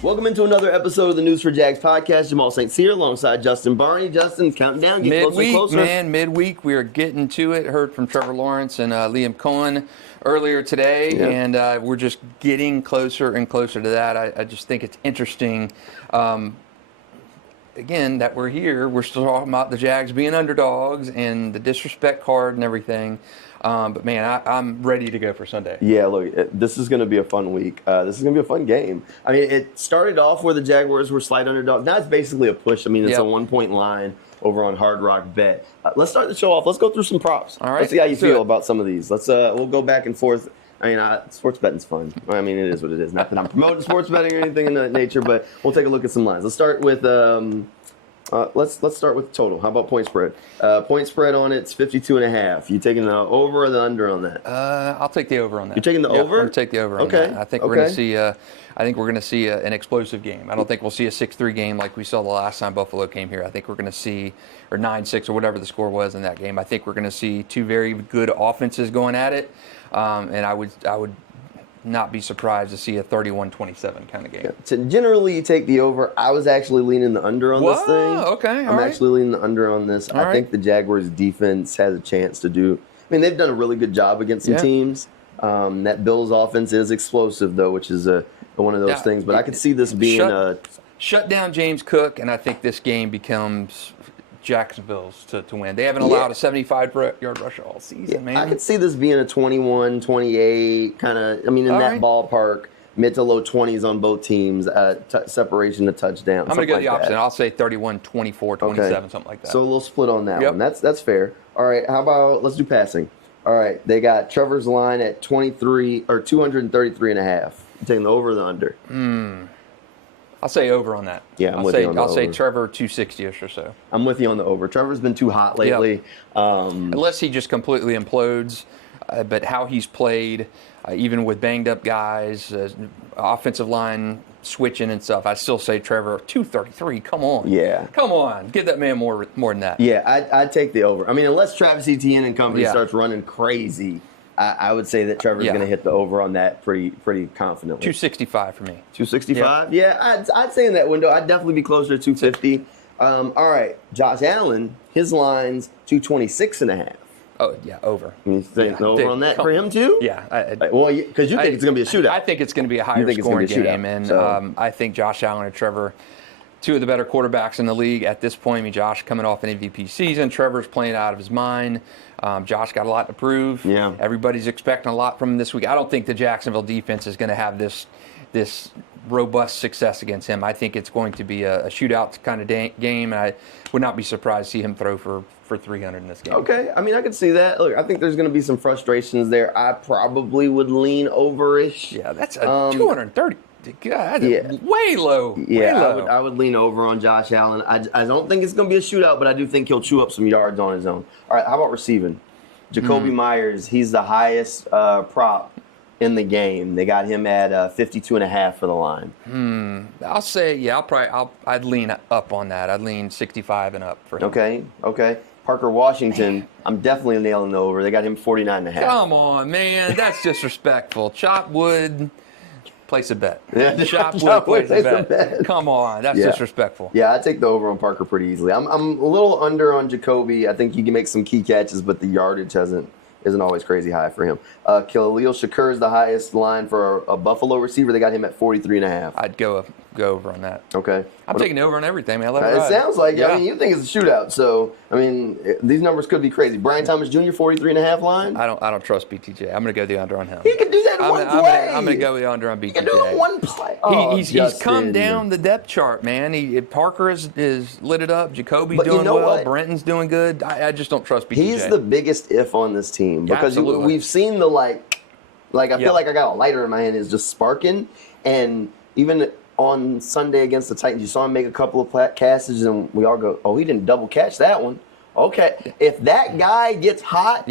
Welcome into another episode of the News4JAGs podcast. Jamal St here alongside Justin Barney. Justin, counting down, getting closer and closer. Man, midweek. We are getting to it. Heard from Trevor Lawrence and Liam Coen earlier today, and we're just getting closer and closer to that. I just think it's interesting, again, that we're here. We're still talking about the Jags being underdogs and the disrespect card and everything. But, man, I'm ready to go for Sunday. Yeah, look, this is going to be a fun week. This is going to be a fun game. I mean, it started off where the Jaguars were slight underdogs. Now it's basically a push. I mean, it's a 1-point line over on Hard Rock Bet. Let's start the show off. Let's go through some props. All right. Let's see how you feel about some of these. We'll go back and forth. I mean, sports betting's fun. I mean, it is what it is. Not that I'm promoting sports betting or anything in that nature, but we'll take a look at some lines. Let's start with let's start with total. How about point spread? Point spread on it's 52.5. You taking the over or the under on that? I'll take the over on that. You're taking the over? I'm going to take the over on that. I think we're going to see. I think we're going to see an explosive game. I don't think we'll see a 6-3 game like we saw the last time Buffalo came here. I think we're going to see, or 9-6 or whatever the score was in that game. I think we're going to see two very good offenses going at it, and I would not be surprised to see a 31-27 kind of game. Yeah. So generally, you take the over. I was actually leaning the under on this thing. Okay, I'm actually leaning the under on this. I think the Jaguars' defense has a chance to do. I mean, they've done a really good job against some teams. That Bills' offense is explosive, though, which is one of those things. But I could see this being shut down James Cook, and I think this game becomes Jacksonville's to win. They haven't allowed a 75-yard rush all season, man. I could see this being a 21, 28 kind of, I mean, in that ballpark, mid to low 20s on both teams, separation to touchdown. I'm going to go the opposite. I'll say 31, 24, 27, something like that. So a little split on that one. That's fair. All right, how about, let's do passing. All right, they got Trevor's line at 23 or 233.5. You taking the over or the under? I'll say over on that. Yeah, I'll say Trevor 260-ish or so. I'm with you on the over. Trevor's been too hot lately. Unless he just completely implodes. But how he's played, even with banged-up guys, offensive line switching and stuff, I still say Trevor 233. Come on. Yeah. Come on. Give that man more than that. Yeah, I'd take the over. I mean, unless Travis Etienne and company starts running crazy, I would say that Trevor's going to hit the over on that pretty confidently. 265 for me. 265? Yeah, I'd say in that window. I'd definitely be closer to 250. All right, Josh Allen, his line's 226.5. Oh, yeah, over. You think over on that for him, too? Yeah. Well, because you think it's going to be a shootout. I think it's going to be a higher scoring game. And I think Josh Allen and Trevor, two of the better quarterbacks in the league at this point. I mean, Josh coming off an MVP season. Trevor's playing out of his mind. Josh got a lot to prove. Yeah. Everybody's expecting a lot from him this week. I don't think the Jacksonville defense is going to have this robust success against him. I think it's going to be a shootout kind of game, and I would not be surprised to see him throw for 300 in this game. Okay. I mean, I could see that. Look, I think there's going to be some frustrations there. I probably would lean over-ish. Yeah, that's a 230. God, way low. Yeah, way low. I would lean over on Josh Allen. I don't think it's going to be a shootout, but I do think he'll chew up some yards on his own. All right, how about receiving? Jacoby Myers, he's the highest prop in the game. They got him at 52.5 for the line. I'll say, I'd lean up on that. I'd lean 65 and up for him. Okay. Parker Washington, I'm definitely nailing the over. They got him 49.5. Come on, man. That's disrespectful. Chop wood. Place a bet. Chop wood, place a bet. Come on, that's disrespectful. Yeah, I take the over on Parker pretty easily. I'm a little under on Jacoby. I think he can make some key catches, but the yardage isn't always crazy high for him. Khalil Shakur is the highest line for a Buffalo receiver. They got him at 43.5. I'd go over on that. Okay. I'm taking over on everything, man. It sounds like it. I mean, you think it's a shootout, so I mean, these numbers could be crazy. Brian Thomas Jr. 43.5 line. I don't trust BTJ. I'm going to go the under on him. He can do that in one play. I'm going to go the under on BTJ. He can do it in one play. He's come down the depth chart, man. Parker is lit it up. Jacoby doing well. What? Brenton's doing good. I just don't trust BTJ. He's the biggest if on this team because we've seen the like I feel like I got a lighter in my hand is just sparking, and even on Sunday against the Titans, you saw him make a couple of catches, and we all go, "Oh, he didn't double catch that one." Okay, if that guy gets hot,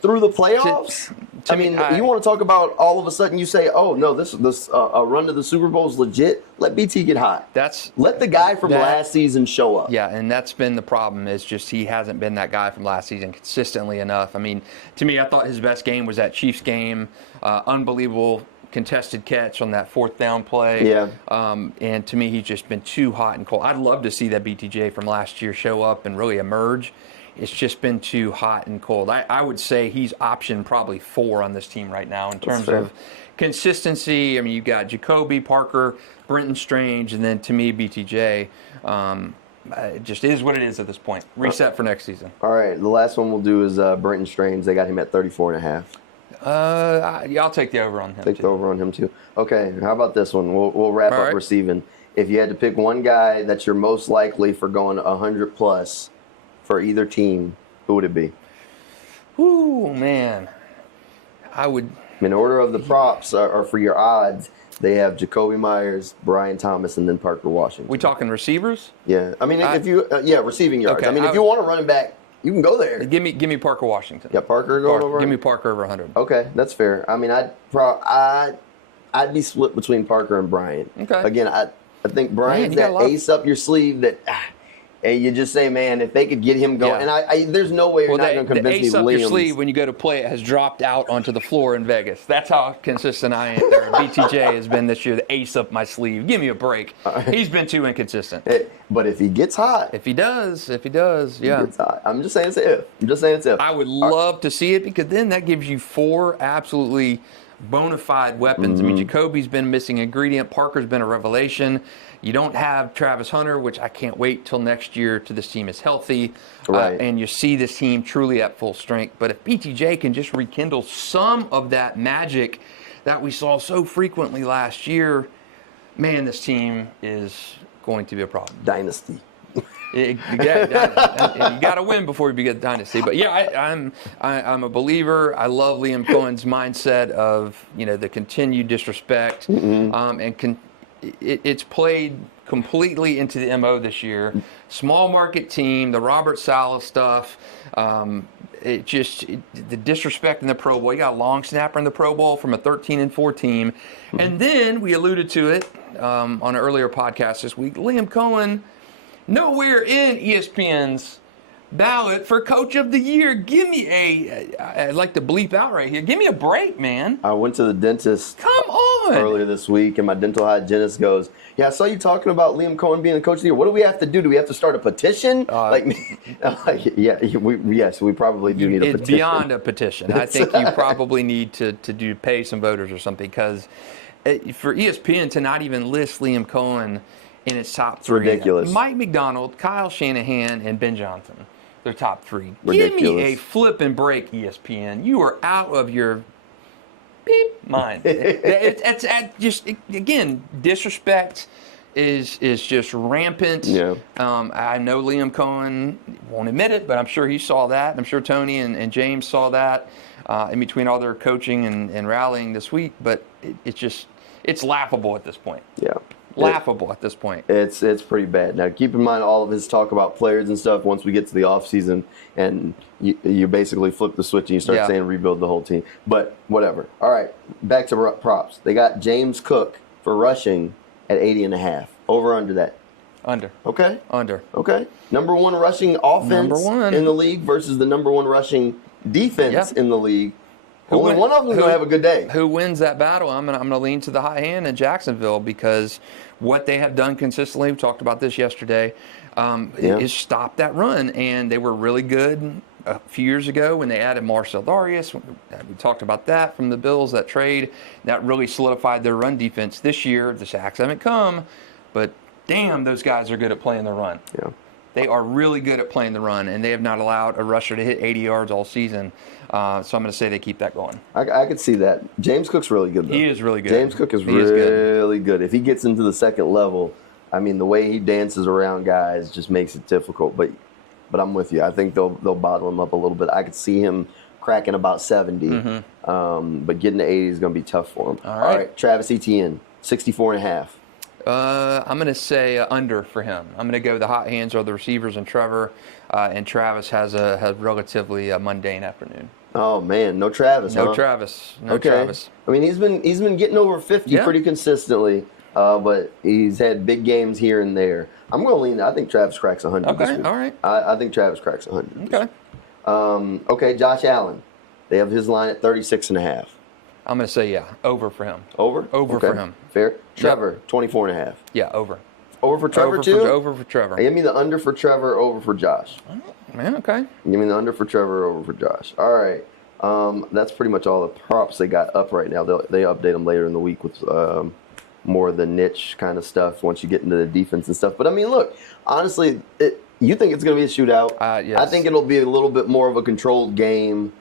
through the playoffs, I mean, you want to talk about all of a sudden you say, "Oh no, this run to the Super Bowl is legit." Let BT get hot. Let the guy from last season show up. Yeah, and that's been the problem. Is just he hasn't been that guy from last season consistently enough. I mean, to me, I thought his best game was that Chiefs game. Unbelievable contested catch on that 4th down play. Yeah. And to me, he's just been too hot and cold. I'd love to see that BTJ from last year show up and really emerge. It's just been too hot and cold. I would say he's option probably 4 on this team right now in terms of consistency. I mean, you've got Jacoby, Parker, Brenton Strange, and then to me, BTJ. It just is what it is at this point. Reset for next season. All right, the last one we'll do is Brenton Strange. They got him at 34.5. Yeah, I'll take the over on him. Take the over on him too. Okay, how about this one? We'll wrap up receiving. If you had to pick one guy that's your most likely for going 100 plus for either team, who would it be? Ooh, man. I would. In order of the props or for your odds, they have Jacoby Myers, Brian Thomas, and then Parker Washington. We talking receivers? Yeah, I mean, if you receiving yards. Okay, I mean, if you want to run him back, you can go there. Give me Parker Washington. Yeah, Parker going over. Give me Parker over 100. Okay, that's fair. I mean, I'd be split between Parker and Brian. Okay. Again, I think Brian's that ace up your sleeve that. And you just say, man, if they could get him going, and there's no way you're not going to convince me. The ace up your sleeve when you go to play it has dropped out onto the floor in Vegas. That's how consistent I am there. BTJ has been this year, the ace up my sleeve. Give me a break. He's been too inconsistent. But if he gets hot. If he does, yeah. Gets hot. I'm just saying it's if. I would love to see it because then that gives you 4 absolutely bona fide weapons. I mean, Jacoby's been a missing ingredient. Parker's been a revelation. You don't have Travis Hunter, which I can't wait till next year till this team is healthy. Right. And you see this team truly at full strength. But if BTJ can just rekindle some of that magic that we saw so frequently last year, man, this team is going to be a problem. Dynasty. You got to win before you begin dynasty. But yeah, I'm a believer. I love Liam Coen's mindset of the continued disrespect, and it's played completely into the MO this year. Small market team, the Robert Saleh stuff. The disrespect in the Pro Bowl. You got a long snapper in the Pro Bowl from a 13-4 team, and then we alluded to it on an earlier podcast this week. Liam Coen. Nowhere in ESPN's ballot for Coach of the Year. Give me I'd like to bleep out right here. Give me a break, man. I went to the dentist earlier this week, and my dental hygienist goes, yeah, I saw you talking about Liam Coen being the Coach of the Year. What do we have to do? Do we have to start a petition? Yes, we probably do need a petition. It's beyond a petition. I think you probably need to pay some voters or something, because for ESPN to not even list Liam Coen in its top 3. Ridiculous. Mike McDonald, Kyle Shanahan, and Ben Johnson. They're top 3. Ridiculous. Give me a flip and break, ESPN. You are out of your beep mind. It's just, again, disrespect is just rampant. Yeah. I know Liam Coen won't admit it, but I'm sure he saw that. I'm sure Tony and James saw that in between all their coaching and rallying this week. But it's laughable at this point. Yeah. Laughable at this point. It's pretty bad. Now, keep in mind all of his talk about players and stuff once we get to the offseason, and you basically flip the switch and you start saying rebuild the whole team. But whatever. All right, back to props. They got James Cook for rushing at 80.5. Over or under that? Under. Okay. Under. Okay. Number 1 rushing offense in the league versus the number 1 rushing defense in the league. Only one of them is going to have a good day. Who wins that battle? I'm going to lean to the high hand in Jacksonville, because what they have done consistently, we talked about this yesterday, is stop that run. And they were really good a few years ago when they added Marcel Darius. We talked about that from the Bills, that trade. That really solidified their run defense. This year, the sacks haven't come, but damn, those guys are good at playing the run. Yeah. They are really good at playing the run, and they have not allowed a rusher to hit 80 yards all season. So I'm going to say they keep that going. I could see that. James Cook's really good, though. He is really good. James Cook is really good. If he gets into the second level, I mean, the way he dances around guys just makes it difficult. But I'm with you. I think they'll bottle him up a little bit. I could see him cracking about 70, but getting to 80 is going to be tough for him. All right. Travis Etienne, 64.5. I'm going to say under for him. I'm going to go the hot hands are the receivers and Trevor, and Travis has a relatively mundane afternoon. Oh man, no Travis. No huh? Travis. No okay. Travis. I mean, he's been getting over 50 pretty consistently, but he's had big games here and there. I'm going to lean. I think Travis cracks 100. Okay. All right. I think Travis cracks 100. Okay. Okay, Josh Allen. They have his line at 36.5. I'm going to say, over for him. Over? Over okay. for him. Fair. Trevor, 24.5. Yeah, over. Over for Trevor, too? Over for Trevor. Give me the under for Trevor, over for Josh. Man, okay. Give me the under for Trevor, over for Josh. All right. That's pretty much all the props they got up right now. They update them later in the week with more of the niche kind of stuff once you get into the defense and stuff. But, I mean, look, honestly, you think it's going to be a shootout? Yes. I think it'll be a little bit more of a controlled game.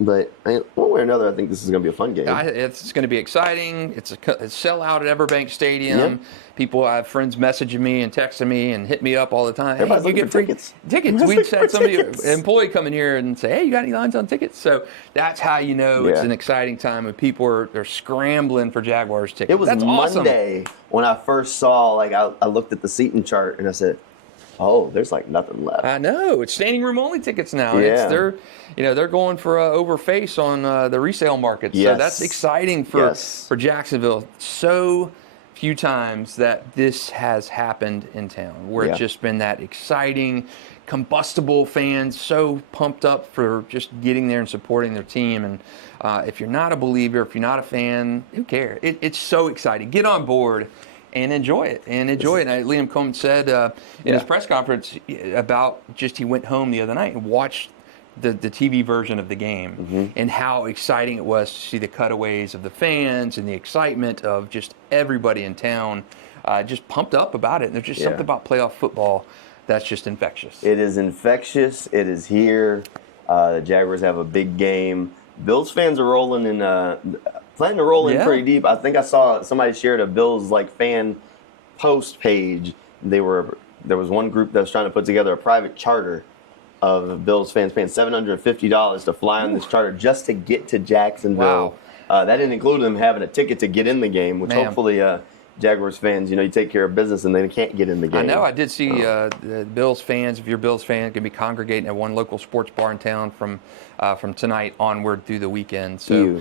But one way or another, I think this is going to be a fun game. It's going to be exciting. It's a sellout at Everbank Stadium. People, I have friends messaging me and texting me and hit me up all the time. Everybody's hey, you get free tickets. We'd had somebody, an employee come in here and say, hey, you got any lines on tickets? So that's how you know it's an exciting time when people are scrambling for Jaguars tickets. It was that's Monday awesome. when I first saw, I looked at the seating chart and I said, oh, there's nothing left. I know. It's standing room only tickets now. Yeah. They're going for over face on the resale market. Yes. So that's exciting for Jacksonville. So few times that this has happened in town where it's just been that exciting, combustible fans so pumped up for just getting there and supporting their team. And if you're not a believer, if you're not a fan, who cares? It's so exciting. Get on board and enjoy it. And Liam Coen said in his press conference about he went home the other night and watched the TV version of the game and how exciting it was to see the cutaways of the fans and the excitement of just everybody in town just pumped up about it. And there's just something about playoff football that's just infectious. It is infectious. It is here. The Jaguars have a big game. Bills fans are rolling in planning to roll in pretty deep. I think I saw somebody shared a Bills fan post page. There was one group that was trying to put together a private charter of Bills fans paying $750 to fly on this charter just to get to Jacksonville. Wow. That didn't include them having a ticket to get in the game, which hopefully Jaguars fans, you take care of business and they can't get in the game. I know. I did see the Bills fans, if you're a Bills fan, going to be congregating at one local sports bar in town from tonight onward through the weekend. So,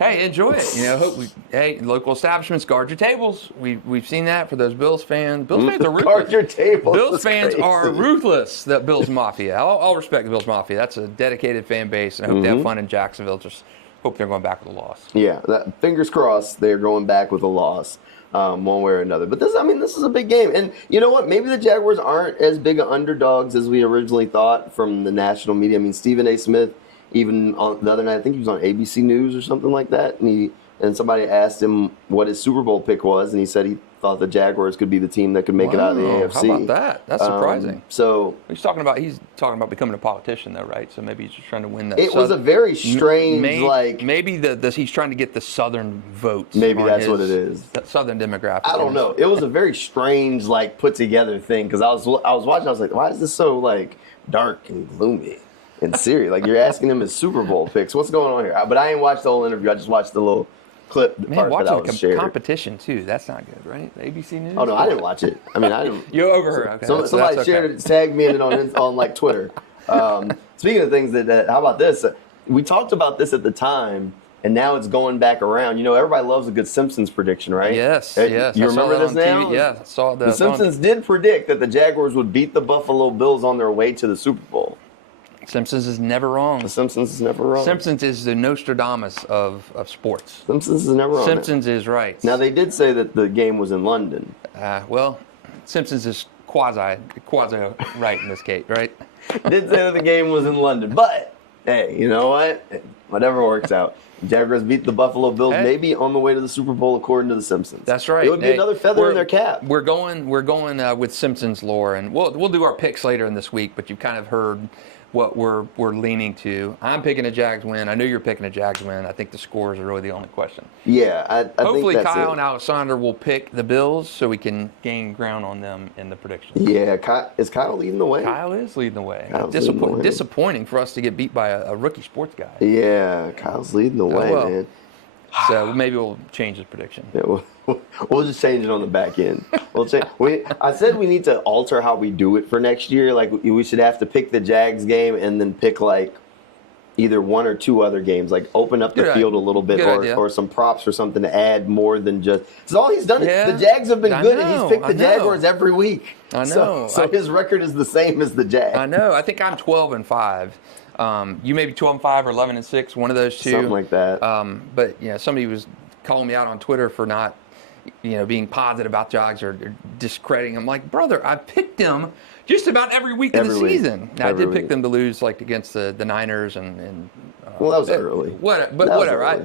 hey, enjoy it. Local establishments, guard your tables. We've seen that for those Bills fans. Bills fans are ruthless. Guard your tables. Bills fans are ruthless. That Bills Mafia. I'll respect the Bills Mafia. That's a dedicated fan base, and I hope they have fun in Jacksonville. Just hope they're going back with a loss. Yeah, fingers crossed they're going back with a loss. One way or another. But this is a big game. And you know what? Maybe the Jaguars aren't as big of underdogs as we originally thought from the national media. I mean, Stephen A. Smith, even on the other night, I think he was on ABC News or something like that, and somebody asked him what his Super Bowl pick was, and he said he thought the Jaguars could be the team that could make it out of the AFC. How about that? That's surprising. So he's talking about becoming a politician, though, right? So maybe he's just trying to win that. It was a very strange, maybe he's trying to get the Southern votes. Maybe that's what it is. Southern demographic. I don't know. It was a very strange, put together thing because I was watching. I was like, why is this so dark and gloomy and serious? You're asking him his Super Bowl picks. What's going on here? But I ain't watched the whole interview. I just watched the little clip. Man, watching the competition too. That's not good, right? The ABC News. Oh no, I didn't watch it. I mean, I didn't. You overheard. Okay. Somebody shared it, tagged me in it on Twitter. Speaking of things that, how about this? We talked about this at the time, and now it's going back around. Everybody loves a good Simpsons prediction, right? Yes. You remember this now? TV. Yeah, I saw the Simpsons did predict that the Jaguars would beat the Buffalo Bills on their way to the Super Bowl. Simpsons is never wrong. The Simpsons is never wrong. Simpsons is the Nostradamus of sports. Simpsons is never wrong. Simpsons is right. Now, they did say that the game was in London. Well, Simpsons is quasi right in this case, right? Did say that the game was in London. But, hey, you know what? Whatever works out. Jaguars beat the Buffalo Bills, maybe on the way to the Super Bowl, according to the Simpsons. That's right. It would be another feather in their cap. We're going with Simpsons lore, and we'll do our picks later in this week. But you've kind of heard what we're leaning to. I'm picking a Jags win. I know you're picking a Jags win. I think the scores are really the only question. Yeah, I hopefully think that's Kyle and Alexander will pick the Bills so we can gain ground on them in the predictions. Yeah, is Kyle leading the way? Kyle is leading the way. Disappointing for us to get beat by a rookie sports guy. Yeah, Kyle's leading the way, man. So maybe we'll change his prediction. Yeah, we'll just change it on the back end. I said we need to alter how we do it for next year. We should have to pick the Jags game and then pick either one or two other games. Open up the field a little bit or some props or something to add more than just. Because all he's done is the Jags have been good and he's picked the Jaguars every week. I know. So his record is the same as the Jags. I know. I think I'm 12-5. You may be 12-5 or 11-6, one of those two. Something like that. But somebody was calling me out on Twitter for not, being positive about Jags or discrediting them. Like, brother, I picked them just about every week of the season. Now, I did pick them to lose, like against the Niners and. Well, that was early. Whatever. I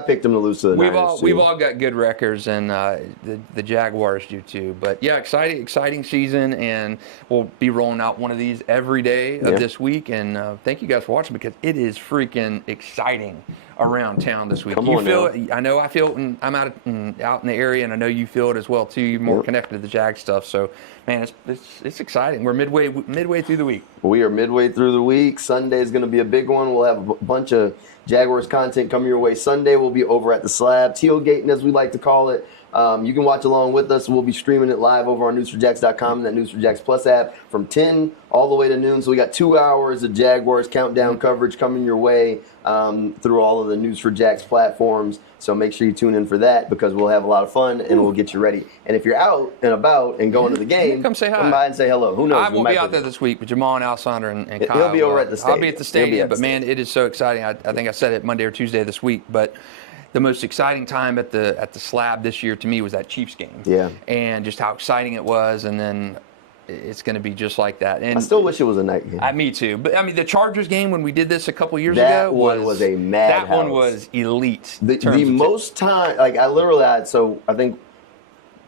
picked them to lose to the Niners. We've all got good records, and the Jaguars do too. But yeah, exciting season, and we'll be rolling out one of these every day of this week. And thank you guys for watching, because it is freaking exciting around town this week. You feel it? I know I feel it when I'm out in the area, and I know you feel it as well too. You're more connected to the Jag stuff, so man, it's exciting. We're midway through the week. We are midway through the week. Sunday is going to be a big one. We'll have a bunch of Jaguars content coming your way. Sunday we'll be over at the Slab, tailgating as we like to call it. You can watch along with us. We'll be streaming it live over on News4JAX.com and that News4JAX Plus app from 10 all the way to noon. So we got 2 hours of Jaguars countdown coverage coming your way through all of the News4JAX platforms. So make sure you tune in for that, because we'll have a lot of fun and we'll get you ready. And if you're out and about and going to the game, come say hi. Come by and say hello. Who knows? I won't be out there this week, but Jamal and Alessandra and Kyle. He'll be over at the stadium. I'll be at the stadium, but man, it is so exciting. I think I said it Monday or Tuesday this week, but the most exciting time at the Slab this year to me was that Chiefs game. Yeah. And just how exciting it was, and then it's going to be just like that. And I still wish it was a night game. Me too. But I mean, the Chargers game when we did this a couple years that ago was a madhouse. That one was elite. The most time, like I literally had, so I think,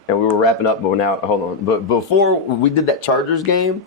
and we were wrapping up, but now hold on. But before we did that Chargers game,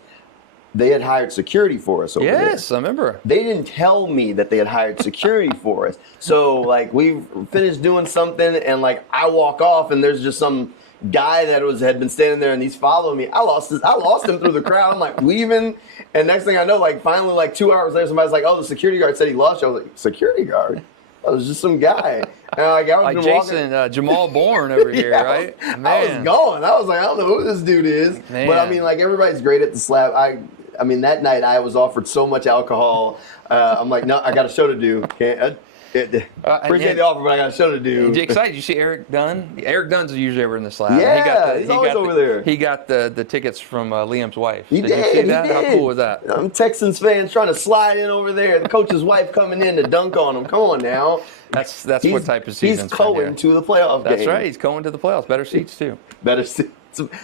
they had hired security for us over there. Yes, I remember. They didn't tell me that they had hired security for us. So like we finished doing something, and like I walk off, and there's just some guy that had been standing there, and he's following me. I lost him through the crowd. I'm like weaving, and next thing I know, like finally, like 2 hours later, somebody's like, "Oh, the security guard said he lost you." I was like, "Security guard?" Oh, it was just some guy. And I was Jason, Jamal Bourne over here, right? Man. I was going. I was like, I don't know who this dude is. Man. But I mean, like everybody's great at the Slab. I mean, that night I was offered so much alcohol. I'm like, no, I got a show to do. Appreciate the offer, but I got a show to do. Excited? Did you see Eric Dunn? Eric Dunn's usually over in the Slab. Yeah, he's always over there. He got the tickets from Liam's wife. Did you see that? How cool was that? Texans fans trying to slide in over there. The coach's wife coming in to dunk on him. Come on now. That's what type of season. He's Coen to the playoff game. That's right. He's Coen to the playoffs. Better seats too. Better seats.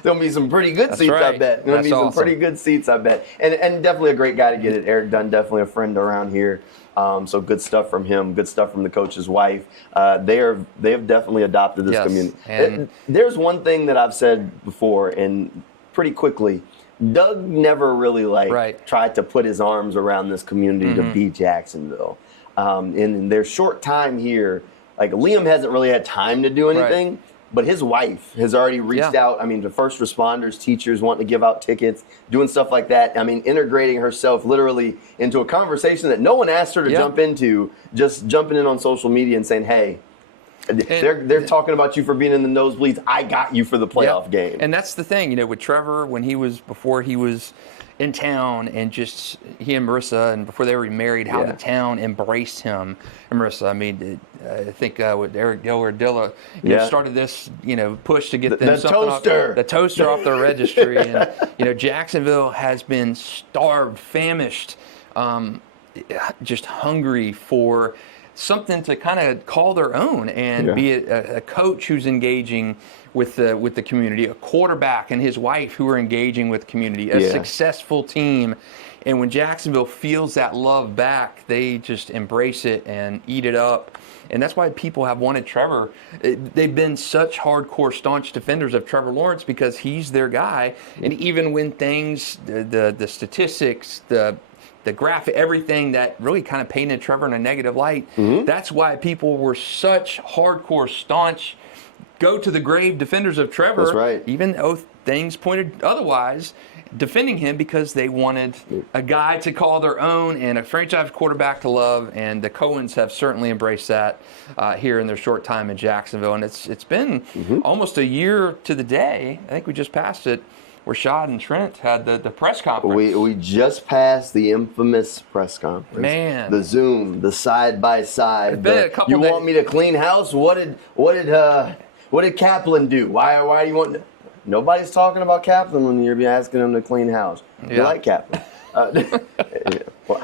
There'll be some pretty good seats, right. I bet. There'll be some pretty good seats, I bet. And definitely a great guy to get it. Eric Dunn, definitely a friend around here. So good stuff from him. Good stuff from the coach's wife. They have definitely adopted this community. And there's one thing that I've said before, and pretty quickly, Doug never really tried to put his arms around this community to beat Jacksonville. In their short time here, like Liam hasn't really had time to do anything. Right. But his wife has already reached out, I mean, to first responders, teachers wanting to give out tickets, doing stuff like that. I mean, integrating herself literally into a conversation that no one asked her to jump into, just jumping in on social media and saying, hey, they're talking about you for being in the nosebleeds. I got you for the playoff game. And that's the thing, with Trevor, before he was in town, and just he and Marissa, and before they were married, how the town embraced him and Marissa. I mean, I think with Eric Dilla started this, push to get them the toaster. The toaster off the registry. And, Jacksonville has been starved, famished, just hungry for something to kind of call their own, and be a coach who's engaging with the community, a quarterback and his wife who are engaging with the community, a successful team. And when Jacksonville feels that love back, they just embrace it and eat it up. And that's why people have wanted Trevor. They've been such hardcore, staunch defenders of Trevor Lawrence, because he's their guy. And even when things, the statistics, the graphic, everything that really kind of painted Trevor in a negative light, that's why people were such hardcore, staunch, go to the grave defenders of Trevor. That's right. Even though things pointed otherwise, defending him, because they wanted a guy to call their own and a franchise quarterback to love. And the Coens have certainly embraced that here in their short time in Jacksonville. And it's been almost a year to the day. I think we just passed it, where Shad and Trent had the press conference. We just passed the infamous press conference. Man, the Zoom, the side by side. It's been a couple days. Want me to clean house? What did Kaplan do? Why do you want? Nobody's talking about Kaplan when you're asking him to clean house. You like Kaplan?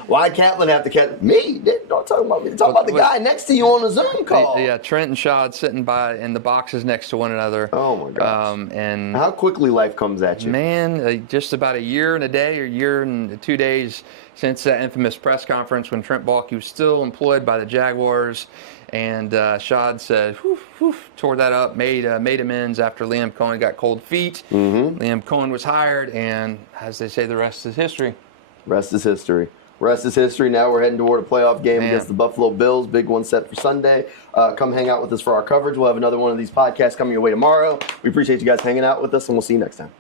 Why Kaplan have to catch me? Don't talk about me. Talk about the guy next to you on the Zoom call. Yeah, Trent and Shad sitting by in the boxes next to one another. Oh my gosh! And how quickly life comes at you, man. Just about a year and a day, or year and 2 days since that infamous press conference when Trent Baalke was still employed by the Jaguars. And Shad said, tore that up, made amends after Liam Coen got cold feet. Liam Coen was hired, and as they say, the rest is history. Rest is history. Rest is history. Now we're heading toward a playoff game against the Buffalo Bills. Big one set for Sunday. Come hang out with us for our coverage. We'll have another one of these podcasts coming your way tomorrow. We appreciate you guys hanging out with us, and we'll see you next time.